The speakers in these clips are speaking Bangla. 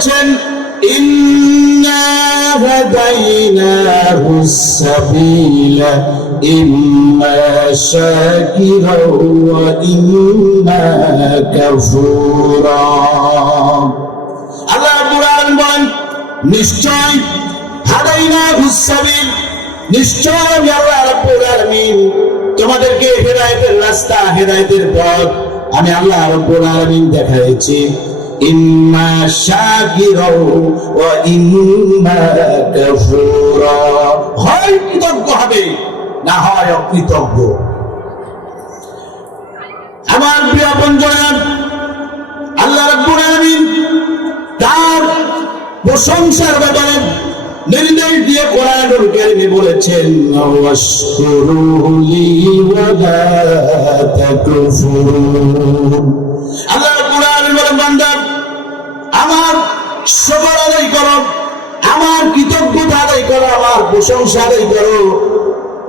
বলেছেন ইন্না হাদাইনাহুস সাবিলা ইম্মা শাকিরা ওয়া ইম্মা কাফুরা। আল্লাহ রাব্বুল আলামিন বলেন নিশ্চয় হাদাইনাহুস সাবিল, নিশ্চয় আমি আল্লাহ রাব্বুল আলামিন তোমাদেরকে হেদায়েতের রাস্তা, হেদায়েতের পথ আমি আল্লাহ রাব্বুল আলামিন দেখাইছি। ইম্মা শাকিরা ওয়া ইম্মা কাফুরা, হয় কৃতজ্ঞ হবে না হয় অকৃতজ্ঞ। আমার প্রিয় বন্ধুগণ, আল্লাহ রাব্বুল আলামিন তার প্রশংসার ব্যাপারে নির্দেশ দিয়ে কোরআনুল কারীমে বলেছেন ওয়াশকুরুলি ওয়া লা তাকফুরুন। আল্লাহ রাব্বুল আলামিন বলেন বান্দা আমার শুকর আদায় করো, আমার কৃতজ্ঞতা আদায় করো, আমার প্রশংসা আদায় করো,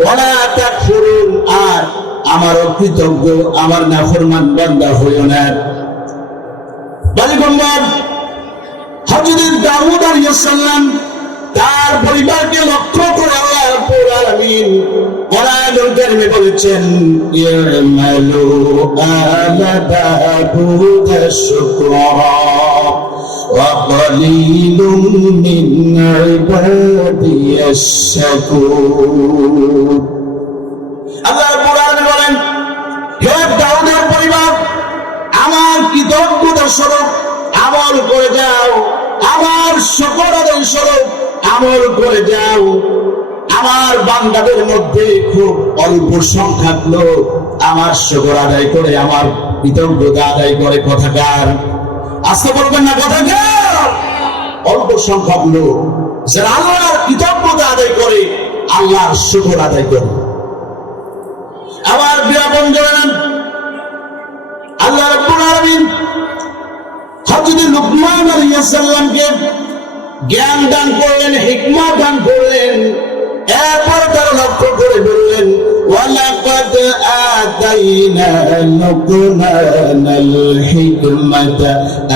ওয়া লা তাকফুরুন, আর আমার অকৃতজ্ঞ, আমার নাফরমান বান্দা হইও না। বালিগম্বর হযরত দাউদ আলাইহিস সালাম তার পরিবারকে লক্ষ্য করে আল্লাহ রাব্বুল আলামিন কোরআনুল কারীমে বলেছেন ইয়ামালু আলা দাউদ শুকরা ওয়া কালিলুম মিন ইবাদিয়াশ শাকুর। আল্লাহ রাব্বুল আলামিন বলেন হে দাউদের পরিবার, আমার কৃতজ্ঞতার স্বরূপ আমল করে যাও, আমার শুকর আদায় স্বরূপ আমল করে যাও। আমার বান্দাদের মধ্যে খুব অল্প সংখ্যক লোক আমার শুকর আদায় করে, আমার কৃতজ্ঞতা আদায় করে। কথাকার আজকে বলবেন না, কথাকার অল্প সংখ্যক লোক যারা আল্লাহর কৃতজ্ঞতা আদায় করে, আল্লাহর শুকর আদায় করে। আমার প্রিয় বন্ধুরা, আল্লাহ রাব্বুল আলামিন হযরত লুকমান আলাইহিস সালামকে জ্ঞান দান করলেন, হিকমত দান করলেন। এরপর তার লক্ষ্য করে বললেন ওয়ালাকাদ আতাইনা লুকমানাল হিকমাতা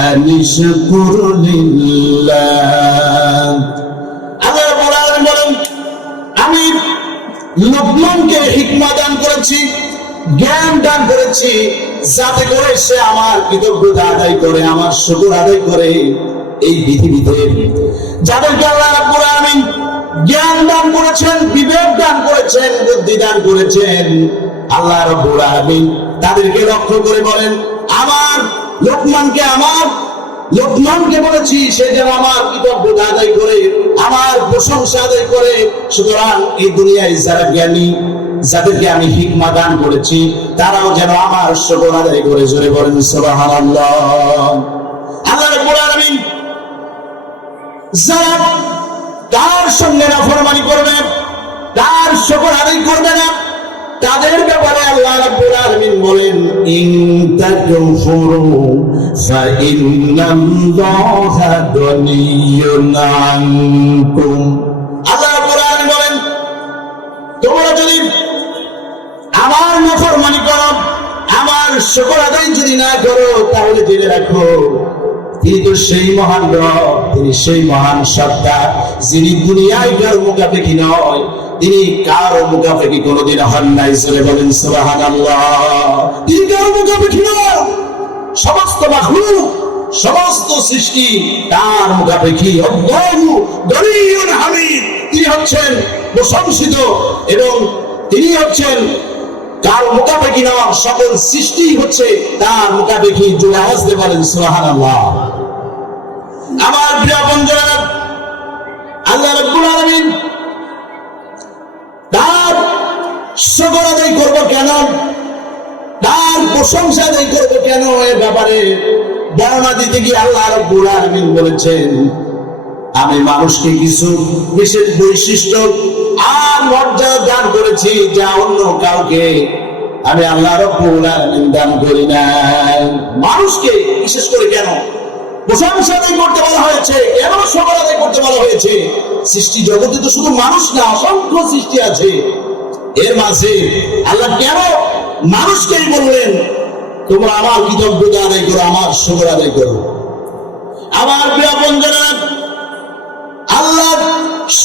আনিশকুর লিল্লাহ। আল্লাহ রাব্বুল আলামিন বলেন আমি লুকমানকে হিকমত দান করেছি, জ্ঞান দান করেছি, যাতে করে সে আমার কৃতজ্ঞতা আদায় করে, আমার শুকর আদায় করে। এই পৃথিবীতে যাদেরকে আল্লাহ রাব্বুল আলামিন জ্ঞান দান করেছেন, বিবেক দান করেছেন, বুদ্ধি দান করেছেন, আল্লাহ রাব্বুল আলামিন তাদেরকে লক্ষ্য করে বলেন আমার লোকমানকে বলেছি সে যেন আমার কৃতজ্ঞতা আদায় করে, আমার প্রশংসা আদায় করে। সুতরাং এই দুনিয়ায় যারা জ্ঞানী, যাদেরকে আমি হিকমত দান করেছি, তারাও যেন আমার শুকর আদায় করে। জোরে বলেন সুবহানাল্লাহ। আল্লাহ রাব্বুল আলামিন যারা তার সঙ্গে নাফরমানি করবে, তার শুকর আদায় করবে না, তাদের ব্যাপারে আল্লাহ রাব্বুল আলামিন বলেন ইন তাকফুরু ফাইন্নাল্লাহা গনিয়্যুন আনকুম। আল্লাহ রাব্বুল আলামিন বলেন তোমরা যদি আমার নাফরমানি করো, আমার শুকর আদায় যদি না করো, তাহলে জেনে রাখো তিনি তো সেই মহান রব, তিনি সেই মহান সত্তা যিনি দুনিয়ায় কারো মুখাপেক্ষী নয়, তিনি কারো মুখাপেক্ষী কোনোদিন হন নাই। চলে বলেন সুবহানাল্লাহ। তিনি কারো মুখাপেক্ষী নয়, সমস্ত মাখলুক, সমস্ত সৃষ্টি তার মুখাপেক্ষী। আল্লাহু গনিয়্যুন হামিদ, তিনি হচ্ছেন প্রশংসিত এবং তিনি হচ্ছেন কারো মুখাপেক্ষী নয়, সকল সৃষ্টি হচ্ছে তার মুখাপেক্ষী। জোরে আওয়াজ দিয়ে বলেন সুবহানাল্লাহ। আমার প্রিয় বন্ধুরা, আল্লাহ রাব্বুল আলামিন তার শুকর আদায় করবো কেন, তার প্রশংসা আদায় করবো কেন, এ ব্যাপারে বর্ণনা দিতে গিয়ে আল্লাহ রাব্বুল আলামিন বলেছেন আমি মানুষকে কিছু বিশেষ বৈশিষ্ট্য আর মর্যাদা দান করেছি যা অন্য কাউকে আমি আল্লাহ রাব্বুল আলামিন দান করি নাই। মানুষকে বিশেষ করে কেন প্রশংসা আদায় করতে বলা হয়েছে, কেন শুকর আদায় করতে বলা হয়েছে? সৃষ্টি জগতে তো শুধু মানুষ না, অসংখ্য সৃষ্টি আছে। এর মাঝে আল্লাহ কেন মানুষকেই বললেন তোমরা আমার কৃতজ্ঞতা আদায় করো, আমার শুকর আদায় করো? আমার প্রিয় বন্ধুরা,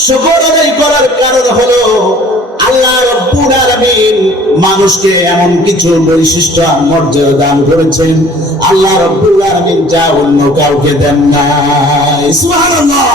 শুকর আদায় করার কারণ হলো আল্লাহ রাব্বুল আলামিন মানুষকে এমন কিছু বৈশিষ্ট্য আর মর্যাদা দান করেছেন আল্লাহ রাব্বুল আলামিন যা অন্য কাউকে দেন নাই। সুবহানাল্লাহ।